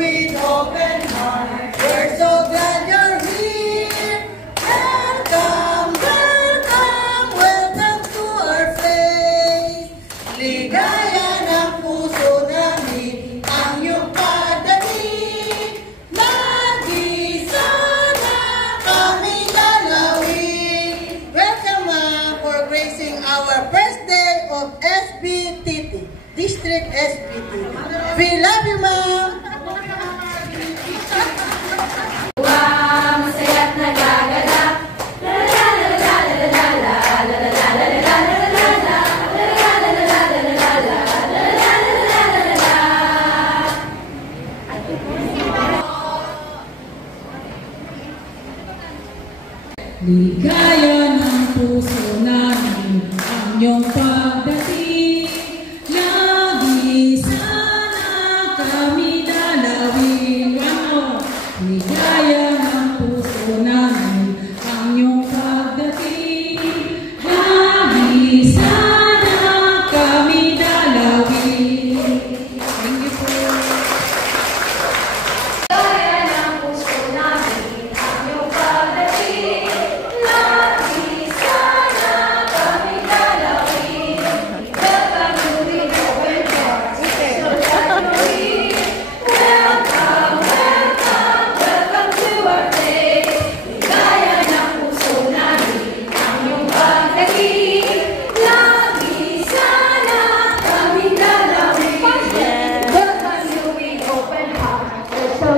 with open heart. We're so glad you're here. Welcome, welcome, welcome to our place. Ligaya ng puso namin ang iyong pagdating. Lagi sana kami lalawin. Welcome, ma'am, for gracing our first day of SBTT, District SBTT. We love you, ma'am. Ligaya ng puso namin ang iyong pagdating. Lagi sana kami dalawin. Ligaya ng puso namin ang iyong pagdating. Lagi sana kami dalawin. Thank you po. So